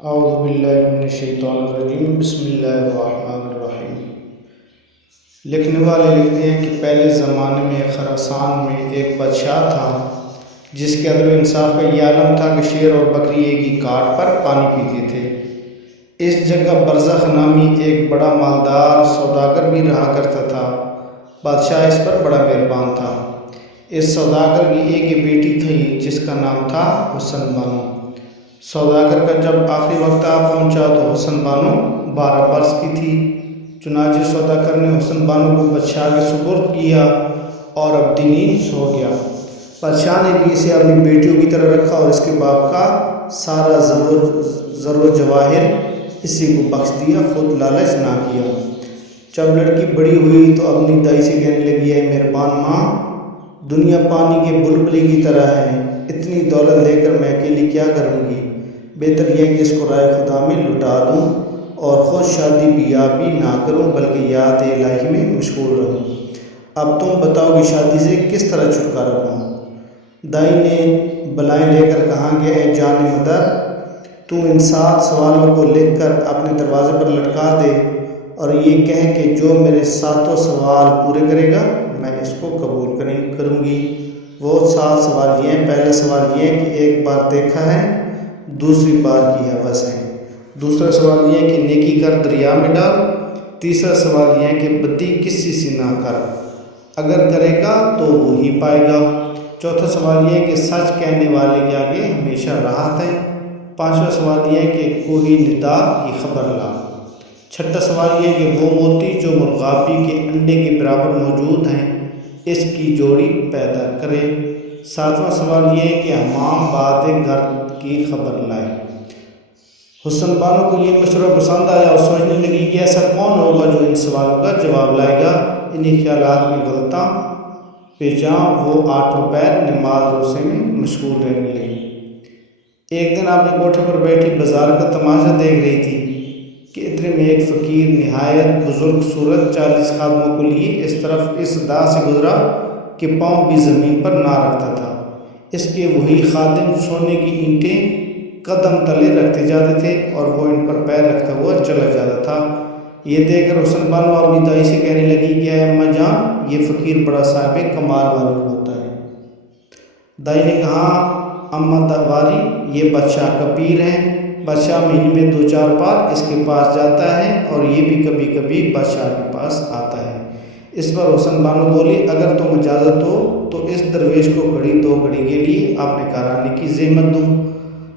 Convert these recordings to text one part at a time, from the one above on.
اعوذ باللہ من الشیطان الرجیم بسم اللہ الرحمن الرحیم۔ لکھنے والے لکھتے ہیں کہ پہلے زمانے میں خراسان میں ایک بادشاہ تھا جس کے عدل و انصاف کا یہ عالم تھا کہ شیر اور بکری ایک ہی کاٹ پر پانی پیتے تھے۔ اس جگہ برزخ نامی ایک بڑا مالدار سوداگر بھی رہا کرتا تھا۔ بادشاہ اس پر بڑا مہربان تھا۔ اس سوداگر کی ایک ہی بیٹی تھی جس کا نام تھا حسن بانو۔ سوداگر کا جب آخری وقت آ پہنچا تو حسن بانو 12 برس کی تھی۔ چنانچہ سوداگر نے حسن بانو کو بادشاہ کے سپرد کیا اور اب نیند سو گیا۔ بادشاہ نے بھی اسے اپنی بیٹیوں کی طرح رکھا اور اس کے باپ کا سارا زر و جواہر اسی کو بخش دیا، خود لالچ نہ کیا۔ جب لڑکی بڑی ہوئی تو اپنی دائی سے کہنے لگی، اے مہربان ماں، دنیا پانی کے بلبلی کی طرح ہے، اتنی دولت لے کر میں اکیلی کیا کروں گی؟ بہتر یہ کہ اس کو رائے خدا میں لٹا دوں اور خود شادی بیاہ بھی نہ کروں بلکہ یاد الہی میں مشغول رہوں۔ اب تم بتاؤ کہ شادی سے کس طرح چھٹکارا پاؤں؟ دائی نے بلائیں لے کر کہا کہ اے جان مدر، تو ان 7 سوالوں کو لکھ کر اپنے دروازے پر لٹکا دے اور یہ کہہ کہ جو میرے 7 سوال پورے کرے گا میں اس کو قبول کروں گی۔ وہ 7 سوال یہ ہیں۔ پہلا سوال یہ ہے کہ ایک بار دیکھا ہے، دوسری بار کی حوث ہے۔ دوسرا سوال یہ ہے کہ نیکی کر دریا میں ڈال۔ تیسرا سوال یہ ہے کہ بدی کسی سے نہ کر، اگر کرے گا تو وہی پائے گا۔ چوتھا سوال یہ ہے کہ سچ کہنے والے کے آگے ہمیشہ راحت ہے۔ پانچواں سوال یہ ہے کہ کوئی ندا کی خبر لا۔ چھٹا سوال یہ ہے کہ وہ موتی جو مرغابی کے انڈے کے برابر موجود ہیں اس کی جوڑی پیدا کرے۔ ساتواں سوال یہ ہے کہ حمام باد گرد کی خبر لائے۔ حسن بانو کو یہ مشورہ پسند آیا اور سوچنے لگی کہ ایسا کون ہوگا جو ان سوالوں کا جواب لائے گا۔ انہی خیالات میں غلطاں پہ جاں وہ 8 پیر نماز روزے میں مشغول رہنے لگی۔ ایک دن اپنے کوٹھے پر بیٹھی بازار کا تماشا دیکھ رہی تھی کہ اتنے میں ایک فقیر نہایت بزرگ صورت 40 خادموں کو لیے اس طرف اس دا سے گزرا کہ پاؤں بھی زمین پر نہ رکھتا تھا۔ اس کے وہی خادم سونے کی اینٹیں قدم تلے رکھتے جاتے تھے اور وہ ان پر پیر رکھتا ہوا چلا جاتا تھا۔ یہ دیکھ کر حسن بانو اپنی دائی سے کہنے لگی کہ اے اماں جان، یہ فقیر بڑا صاحب کمال معلوم ہوتا ہے۔ دائی نے کہا، اماں دواری، یہ بادشاہ کا پیر ہے۔ بادشاہ مہینے میں 2-4 بار اس کے پاس جاتا ہے اور یہ بھی کبھی کبھی بادشاہ کے پاس آتا ہے۔ اس پر حسن بانو بولی، اگر تم اجازت ہو تو اس درویش کو گھڑی 2 گھڑی کے لیے اپنے گھر آنے کی زحمت دوں۔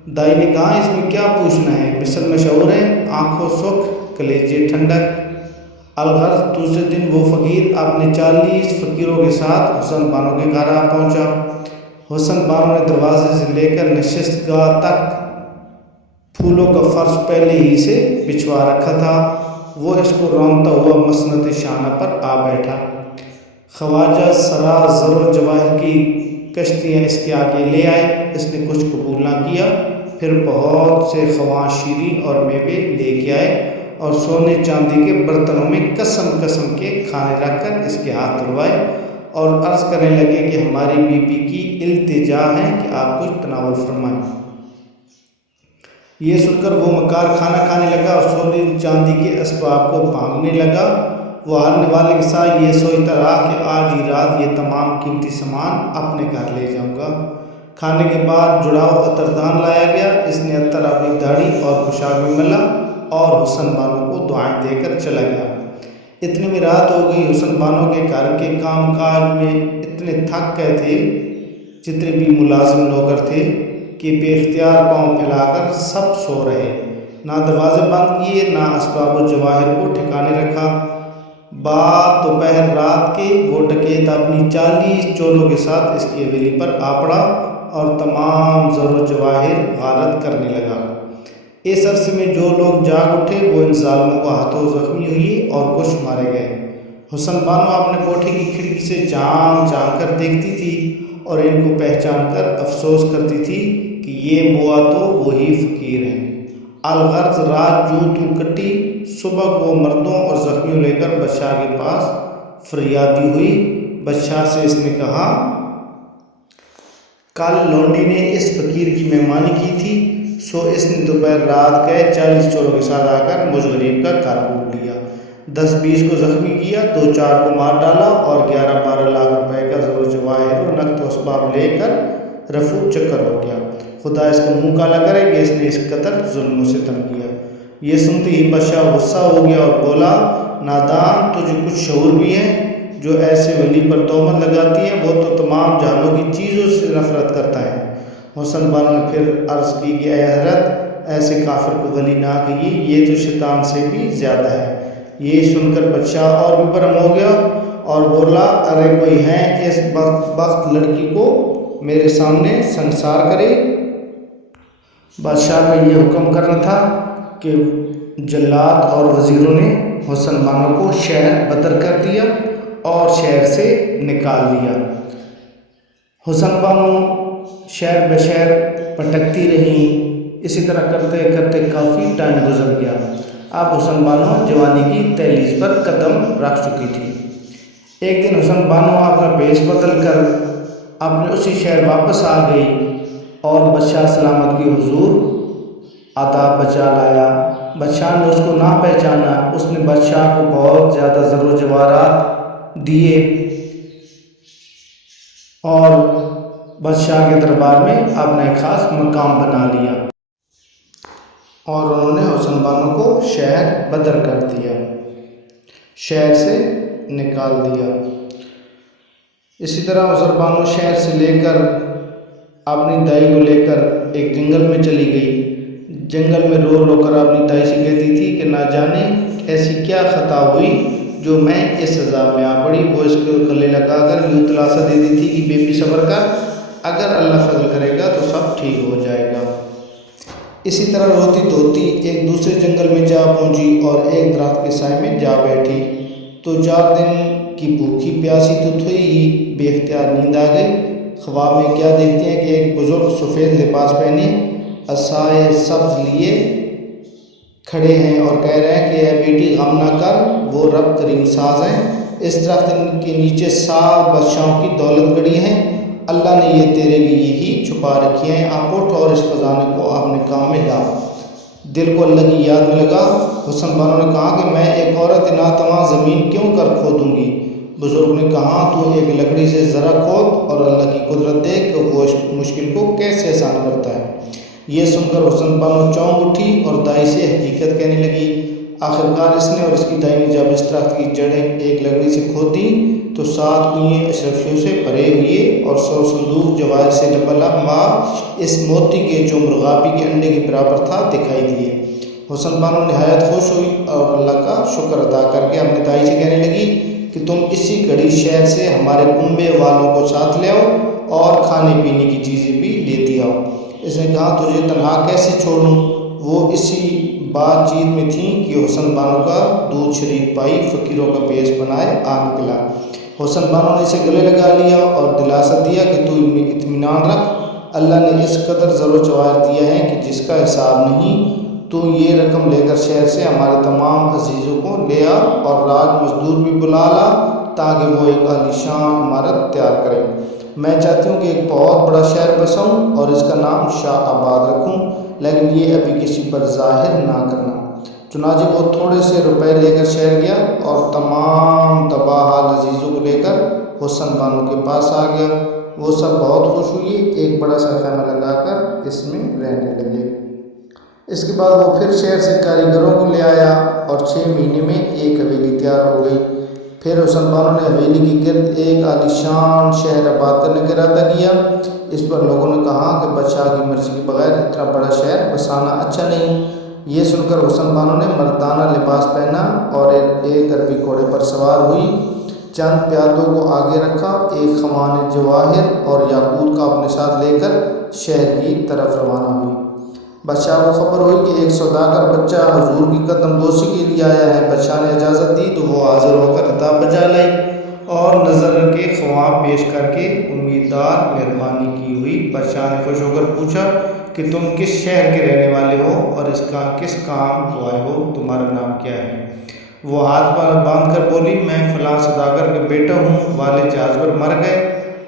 دائی نے کہا، اس میں کیا پوچھنا ہے، مثل مشہور ہے، آنکھوں سکھ کلیجے ٹھنڈک۔ الغرض دوسرے دن وہ فقیر اپنے 40 فقیروں کے ساتھ حسن بانو کے گھر آ پہنچا۔ حسن بانو نے دروازے سے لے کر نشست گاہ تک پھولوں کا فرش پہلے ہی سے بچھوا رکھا تھا۔ وہ اس کو رونتا ہوا مسند شانہ پر آ بیٹھا۔ خواجہ سرا زر و جواہر کی کشتیاں اس کے آگے لے آئے۔ اس نے کچھ قبول نہ کیا، پھر بہت سے خواں شیرین اور میوے لے کے آئے اور سونے چاندی کے برتنوں میں قسم قسم کے کھانے رکھ کر اس کے ہاتھ دھلوائے اور عرض کرنے لگے کہ ہماری بی بی کی التجا ہے کہ آپ کچھ تناول فرمائیں۔ یہ سن کر وہ مکار کھانا کھانے لگا اور سونے چاندی کے اسباب کو بھانگنے لگا۔ وہ ہارنے والے کے ساتھ یہ سوچتا رہا کہ آج ہی رات یہ تمام قیمتی سامان اپنے گھر لے جاؤں گا۔ کھانے کے بعد جڑاؤ عطردان لایا گیا۔ اس نے عطر اپنی داڑھی اور پوشاک میں ملا اور حسن بانو کو دعائیں دے کر چلا گیا۔ اتنے میں رات ہو گئی۔ حسن بانو کے گھر کے کام کاج میں اتنے تھک گئے تھے، جتنے بھی ملازم نوکر تھے، کہ بے اختیار پاؤں پھیلا کر سب سو رہے، نہ دروازے بند کیے نہ اسباب و جواہر کو ٹھکانے رکھا۔ بعد دوپہر رات کے وہ ڈکیت اپنی 40 چوروں کے ساتھ اس کی حویلی پر آ پڑا اور تمام زر و جواہر غارت کرنے لگا۔ اس عرصے میں جو لوگ جاگ اٹھے وہ ان ظالموں کو ہاتھوں زخمی ہوئی اور کچھ مارے گئے۔ حسن بانو اپنے کوٹھے کی کھڑکی سے جھانک جھانک کر دیکھتی تھی اور ان کو پہچان کر افسوس کرتی تھی کہ یہ بوا تو وہی فقیر ہیں۔ الغرض رات جوں توں کٹی، صبح کو مردوں اور زخمیوں لے کر بادشاہ کے پاس فریادی ہوئی۔ بادشاہ سے اس نے کہا، کل لونڈی نے اس فقیر کی مہمانی کی تھی، سو اس نے دوپہر رات کے 40 چوروں کے ساتھ آ کر مجھ غریب کا کارکن لیا، 10-20 کو زخمی کیا، 2-4 کو مار ڈالا اور 11-12 لاکھ روپے کا زر و جواہر اور نقد و اسباب لے کر رفو چکر ہو گیا۔ خدا اس کا منہ کالا کرے کہ اس نے اس قدر ظلم و ستم کیا۔ یہ سنتے ہی بادشاہ غصہ ہو گیا اور بولا، نادان، تجھے کچھ شعور بھی ہے؟ جو ایسے ولی پر تہمت لگاتی ہے وہ تو تمام جہانوں کی چیزوں سے نفرت کرتا ہے۔ حسن بانو نے پھر عرض کی کہ اے حضرت، ایسے کافر کو ولی نہ کہیے، یہ تو شیطان سے بھی زیادہ ہے۔ یہ سن کر بادشاہ اور بھی برہم ہو گیا اور بولا، ارے کوئی ہے اس بدبخت لڑکی کو میرے سامنے سنسار کرے۔ بادشاہ کا یہ حکم کرنا تھا کہ جلاد اور وزیروں نے حسن بانو کو شہر بدر کر دیا اور شہر سے نکال دیا۔ حسن بانو شہر بشہر پٹکتی رہی۔ اسی طرح کرتے کرتے کافی ٹائم گزر گیا۔ اب حسن بانو جوانی کی دہلیز پر قدم رکھ چکی تھی۔ ایک دن حسن بانو اپنا بیش بدل کر اپنے اسی شہر واپس آ گئی اور بادشاہ سلامت کی حضور آداب بجا لایا۔ بادشاہ نے اس کو نہ پہچانا۔ اس نے بادشاہ کو بہت زیادہ زر و جواہرات دیے اور بادشاہ کے دربار میں اپنا ایک خاص مقام بنا لیا اور انہوں نے حسن بانو کو شہر بدر کر دیا، شہر سے نکال دیا۔ اسی طرح حسن بانو شہر سے لے کر اپنی دائی کو لے کر ایک جنگل میں چلی گئی۔ جنگل میں رو رو کر اپنی دائی سے کہتی تھی کہ نہ جانے ایسی کیا خطا ہوئی جو میں اس عذاب میں آ پڑی۔ وہ اس کو گلے لگا کر یوں دلاسا دیتی تھی کہ بیبی صبر کر، اگر اللہ فضل کرے گا تو سب ٹھیک ہو جائے گا۔ اسی طرح روتی دھوتی ایک دوسرے جنگل میں جا پہنچی اور ایک درخت کے سائے میں جا بیٹھی تو 4 دن کی بھوکی پیاسی تو تھی ہی، بے اختیار نیند آ گئی۔ خواب میں کیا دیکھتے ہیں کہ ایک بزرگ سفید لباس پہنے عصائے سبز لیے کھڑے ہیں اور کہہ رہے ہیں کہ اے بیٹی غم نہ کر، وہ رب کریم ساز ہیں۔ اس درخت کے نیچے 7 بادشاہوں کی دولت گڑی ہے، اللہ نے یہ تیرے لیے ہی چھپا رکھی ہیں۔ آپ اٹھ اور اس خزانے کو اپنے کام میں لا۔ دل کو اللہ کی یاد میں لگا۔ حسن بانو نے کہا کہ میں ایک عورت ناتواں زمین کیوں کر کھودوں گی؟ بزرگ نے کہا تو ایک لکڑی سے ذرا کھود اور اللہ کی قدرت دیکھ کہ وہ مشکل کو کیسے آسان کرتا ہے۔ یہ سن کر حسن بانو چونک اٹھی اور دائی سے حقیقت کہنے لگی۔ آخرکار اس نے اور اس کی دائی نے جب اس درخت کی جڑیں ایک لکڑی سے کھود دی تو 7 کنویں اشرفیوں سے بھرے ہوئے اور 100 صندوق جواہر سے لبالب اس موتی کے جو مرغابی کے انڈے کے برابر تھا دکھائی دیے۔ حسن بانو نہایت خوش ہوئی اور اللہ کا شکر ادا کر کے اپنی دائی سے کہنے لگی کہ تم اسی گھڑی شہر سے ہمارے کنبے والوں کو ساتھ لے آؤ اور کھانے پینے کی چیزیں بھی لیتی آؤ۔ اس نے کہا تجھے تنہا کیسے چھوڑوں؟ وہ اسی بات چیت میں تھیں کہ حسن بانو کا دودھ شریف پائی فقیروں کا پیش بنائے آ نکلا۔ حسن بانو نے اسے گلے لگا لیا اور دلاسا دیا کہ تو اطمینان رکھ، اللہ نے اس قدر زر و جواہر دیا ہے کہ جس کا حساب نہیں۔ تو یہ رقم لے کر شہر سے ہمارے تمام عزیزوں کو لے آ اور راج مزدور بھی بلا لا تاکہ وہ ایک عالیشان عمارت تیار کریں۔ میں چاہتی ہوں کہ ایک بہت بڑا شہر بساؤں اور اس کا نام شاہ آباد رکھوں، لیکن یہ ابھی کسی پر ظاہر نہ کرنا۔ چنانچہ وہ تھوڑے سے روپے لے کر شہر گیا اور تمام تباہ حال عزیزوں کو لے کر حسن بانو کے پاس آ گیا۔ وہ سب بہت خوش ہوئے، ایک بڑا سا خیمہ لگا کر اس میں رہنے لگے۔ اس کے بعد وہ پھر شہر سے کاریگروں کو لے آیا اور 6 مہینے میں ایک حویلی تیار ہو گئی۔ پھر حسن بانو نے حویلی کی گرد ایک عالیشان شہر آباد کرنے کا ارادہ کیا۔ اس پر لوگوں نے کہا کہ بادشاہ کی مرضی کے بغیر اتنا بڑا شہر بسانا اچھا نہیں۔ یہ سن کر حسن بانو نے مردانہ لباس پہنا اور ایک عربی گھوڑے پر سوار ہوئی، چند پیادوں کو آگے رکھا، ایک خمان جواہر اور یاقوت کا اپنے ساتھ لے کر شہر کی طرف روانہ ہوئی۔ بادشاہ کو خبر ہوئی کہ ایک سوداگر بچہ حضور کی قدم بوسی کے لیے آیا ہے۔ بادشاہ نے اجازت دی تو وہ حاضر ہو کر رداء بجا لائی اور نظر کے خواب پیش کر کے امیددار مہربانی کی ہوئی۔ بادشاہ نے خوش ہو کر پوچھا کہ تم کس شہر کے رہنے والے ہو اور اس کا کس کام کو آئے ہو؟ تمہارا نام کیا ہے؟ وہ ہاتھ باندھ کر بولی، میں فلاں سوداگر کا بیٹا ہوں، والد جاذبر مر گئے،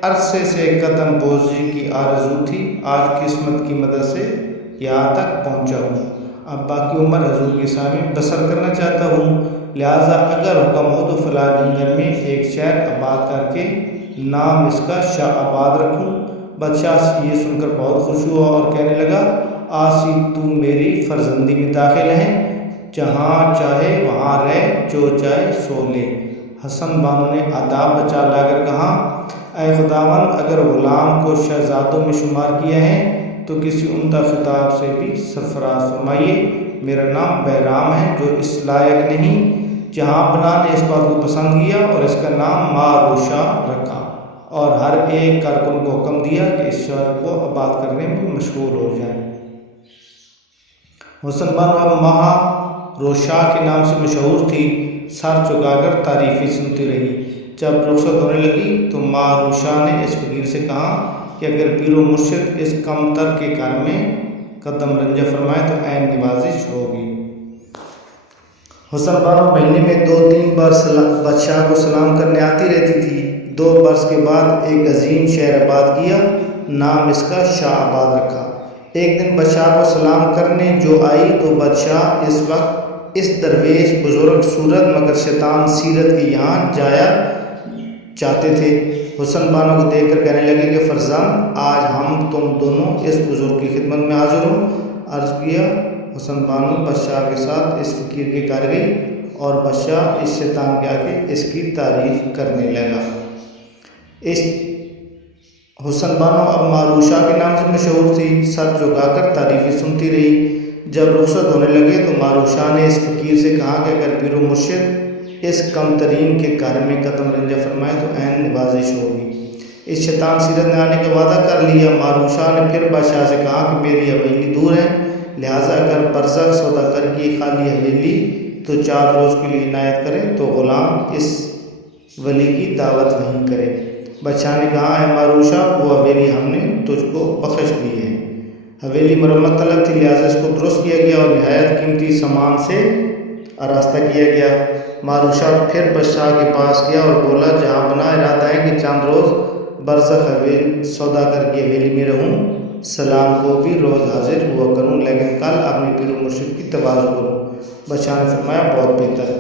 عرصے سے قدم بوسی کی آرزو تھی، آج قسمت کی مدد سے یہاں تک پہنچا ہوں۔ اب باقی عمر حضور کے سامنے بسر کرنا چاہتا ہوں، لہٰذا اگر حکم ہو تو فلاں جنگل میں ایک شہر آباد کر کے نام اس کا شاہ آباد رکھوں۔ بادشاہ یہ سن کر بہت خوش ہوا اور کہنے لگا، آج سے تو میری فرزندی میں داخل ہے، جہاں چاہے وہاں رہ، جو چاہے سو لے۔ حسن بانو نے آداب بچا لا کر کہا، اے خداوند، اگر غلام کو شہزادوں میں شمار کیا ہے تو کسی عمدہ خطاب سے بھی سرفراز فرمائیے۔ میرا نام بہرام ہے، جو اس لائق نہیں۔ جہاں بنا نے اس بات کو پسند کیا اور اس کا نام ماروشا رکھا، اور ہر ایک کارکن کو حکم دیا کہ اس شہر کو آباد کرنے میں مشغول ہو جائیں۔ حسن بانو اب مہاروشا کے نام سے مشہور تھی، سر جھکا کر تعریفیں سنتی رہی۔ جب رخصت ہونے لگی تو ماروشا نے اس فقیر سے کہا کہ اگر پیر و مرشد اس کم تر کے گھر میں قدم رنجہ فرمائے تو عین نوازش ہوگی۔ حسن بانو مہینے میں 2-3 بار بادشاہ کو سلام کرنے آتی رہتی تھی۔ 2 برس کے بعد ایک عظیم شہر آباد کیا، نام اس کا شاہ آباد رکھا۔ ایک دن بادشاہ کو سلام کرنے جو آئی تو بادشاہ اس وقت اس درویش بزرگ صورت مگر شیطان سیرت کے یہاں جایا چاہتے تھے۔ حسن بانو کو دیکھ کر کہنے لگے کہ فرزند، آج ہم تم دونوں اس بزرگ کی خدمت میں حاضر ہوں۔ عرض کیا۔ حسن بانو بادشاہ کے ساتھ اس فقیر کے گھر گئی اور بادشاہ اس شیطان کے آگے اس کی تعریف کرنے لگا۔ حسن بانو اب ماروشا کے نام سے مشہور تھی، سر جھکا کر تعریفیں سنتی رہی۔ جب رخصت ہونے لگے تو ماروشا نے اس فقیر سے کہا کہ اگر پیر و مرشد اس کم ترین کے گھر میں قدم رنجہ فرمائے تو عین نوازش ہوگی۔ اس شیطان سیرت نے آنے کا وعدہ کر لیا۔ ماروشا نے پھر بادشاہ سے کہا کہ میری حویلی دور ہے، لہٰذا اگر برزخ سودا کر کی خالی حویلی تو 4 روز کے لیے عنایت کرے تو غلام اس ولی کی دعوت نہیں کرے۔ بادشاہ نے کہا، اے ماروشا، وہ حویلی ہم نے تجھ کو بخش دی ہے۔ حویلی مرمت طلب تھی، لہٰذا اس کو درست کیا گیا اور نہایت قیمتی سامان سے آراستہ کیا گیا۔ ماروشا پھر بادشاہ کے پاس گیا اور بولا، جہاں بنا ارادہ ہے کہ چند روز برزخ حویلی سودا کر کی حویلی میں رہوں، سلام کو بھی روز حاضر ہوا کروں، لیکن کل اپنے پیر و مرشد کی تواضع کروں۔ بادشاہ نے فرمایا، بہت بہتر۔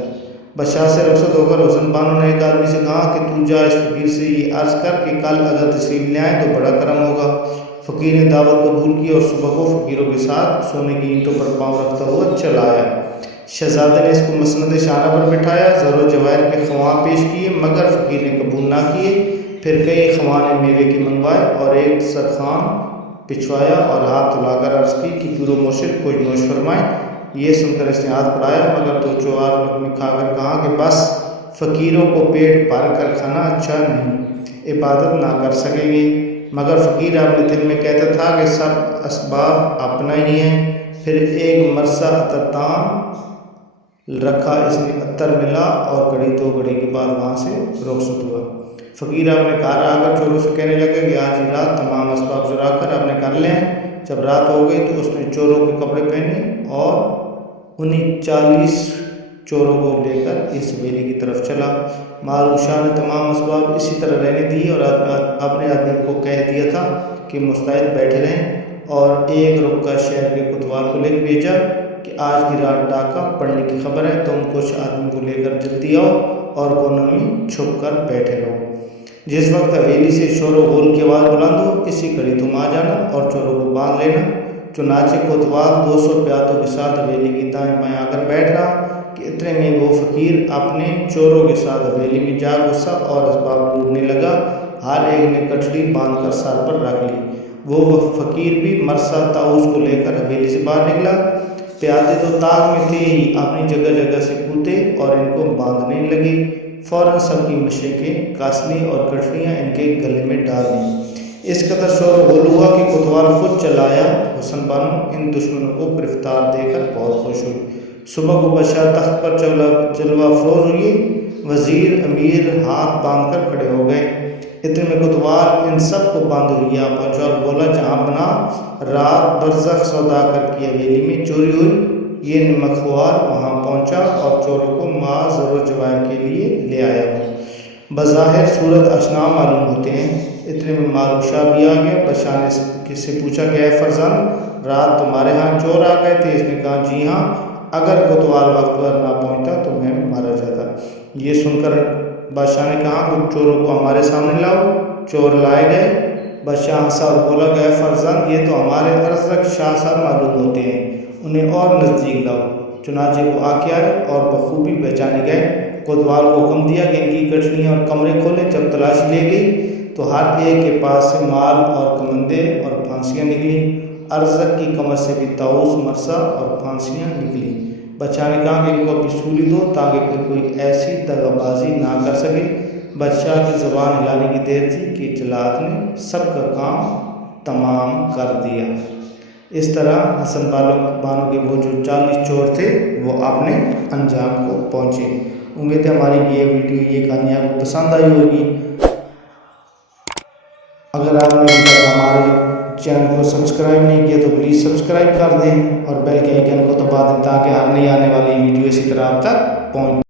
بادشاہ سے رخصت ہو کر حسن بانو نے ایک آدمی سے کہا کہ تو جا اس فقیر سے یہ عرض کر کہ کل اگر تشریف لے آئیں تو بڑا کرم ہوگا۔ فقیر نے دعوت قبول کی اور صبح کو فقیروں کے ساتھ سونے کی اینٹوں پر پاؤں رکھتا ہوا چلا آیا۔ شہزادے نے اس کو مسند شانہ پر بٹھایا، زر و جواہر کے خواہاں پیش کیے، مگر فقیر نے قبول نہ کیے۔ پھر کئی خواہاں میوے کے منگوائے اور ایک سرخوان پچھوایا اور ہاتھ دھلا کر عرض کی کہ پیر و مرشد کچھ نوش فرمائیں۔ یہ سن کر اس نے ہاتھ بڑھایا، مگر 2-4 لقمے کھا کر کہا کہ بس، فقیروں کو پیٹ بھر کر کھانا اچھا نہیں، عبادت نہ کر سکیں گے۔ مگر فقیر اپنے دل میں کہتا تھا کہ سب اسباب اپنا ہی ہیں۔ پھر ایک مرثا عطردان رکھا، اس نے عطر ملا اور گھڑی 2 گھڑی کے بعد وہاں سے رخصت ہوا۔ فقیر اپنے گھر آ کر چوروں سے کہنے لگا کہ آج ہی رات تمام اسباب چرا کر اپنے گھر لیں۔ جب رات ہو گئی تو اس نے چوروں کے کپڑے پہنے اور انہیں 40 چوروں کو لے کر اس حویلی کی طرف چلا۔ ماروشا نے تمام اسباب اسی طرح رہنے دیے اور اپنے آدمی کو کہہ دیا تھا کہ مستعد بیٹھے رہیں، اور ایک رکا شہر کے کوتوال کو لے کے بھیجا کہ آج کی رات ڈاکہ پڑنے کی خبر ہے، تم کچھ آدمی کو لے کر جلدی آؤ اور کونے میں چھپ کر بیٹھے رہو۔ جس وقت حویلی سے شور و غول کی آواز بلند ہو، اسی گھڑی تم آ جانا اور چوروں کو باندھ لینا۔ چنانچہ کوتوال 200 پیادوں کے ساتھ حویلی کی دائیں بائیں آ کر بیٹھ رہا کہ اتنے میں وہ فقیر اپنے چوروں کے ساتھ حویلی میں جا گھسا اور اسباب لوٹنے لگا۔ ہر ایک نے کٹڑی باندھ کر سر پر رکھ لی۔ وہ فقیر بھی مرثا طاؤس کو لے کر حویلی سے باہر نکلا۔ پیادے تو طاق میں تھے ہی، اپنی جگہ جگہ سے کودے اور ان کو باندھنے لگے۔ فوراً سب کی مشقیں کاسلی اور کٹڑیاں ان کے گلے میں ڈال دیں۔ اس قدر شور و غل ہوا کہ کوتوال خود چلا آیا۔ حسن بانو ان دشمنوں کو گرفتار دیکھ کر بہت خوش ہوئی۔ صبح کو بادشاہ تخت پر جلوہ افروز ہوئے، وزیر امیر ہاتھ باندھ کر کھڑے ہو گئے۔ اتنے میں کوتوال ان سب کو باندھے ہوئے آ پہنچا اور بولا، جہاں بنا رات برزخ سودا کر کی حویلی میں چوری ہوئی، یہ نمک خوار وہاں پہنچا اور چوروں کو محض زر و جواہر کے لیے لے آیا ہوں۔ بظاہر صورت آشنا معلوم ہوتے ہیں۔ اتنے میں ماروشا بھی آ گیا۔ بادشاہ نے سے پوچھا کہ اے فرزند، رات تمہارے ہاں چور آ گئے تھے؟ اس نے کہا جی ہاں، اگر کوتوال وقت پر نہ پہنچتا تو میں مارا جاتا۔ یہ سن کر بادشاہ نے کہا کہ چوروں کو ہمارے سامنے لاؤ۔ چور لائے گئے۔ بادشاہ ہنسا اور بولا کہ اے فرزند، یہ تو ہمارے ارزق شاہ صاحب معلوم ہوتے ہیں، انہیں اور نزدیک لاؤ۔ چنانچہ وہ آ کے آئے اور بخوبی پہچانے گئے۔ کوتوال کو حکم دیا کہ ان کی گٹھڑیاں اور کمرے کھولیں۔ جب تلاشی لے گئی تو ہر ایک کے پاس سے مال اور کمندے اور پھانسیاں نکلیں۔ ارزق کی کمر سے بھی طاؤس، مرثا اور پھانسیاں نکلیں۔ بادشاہ نے کہا کہ ان کو اپنی سولی دو تاکہ پھر کوئی ایسی دغا بازی نہ کر سکے۔ بادشاہ کی زبان ہلانے کی دیر تھی کہ جلاد نے سب کا کام تمام کر دیا۔ اس طرح حسن بانو کے وہ جو 40 چور تھے وہ اپنے انجام کو پہنچے۔ امید ہے ہماری یہ ویڈیو، یہ کہانی آپ کو پسند آئی ہوگی۔ اگر آپ نے ابھی تک ہمارے چینل کو سبسکرائب نہیں کیا تو پلیز سبسکرائب کر دیں اور بیل کے آئیکن کو دبا دیں تاکہ ہر نئی آنے والی ویڈیو اسی طرح آپ تک پہنچ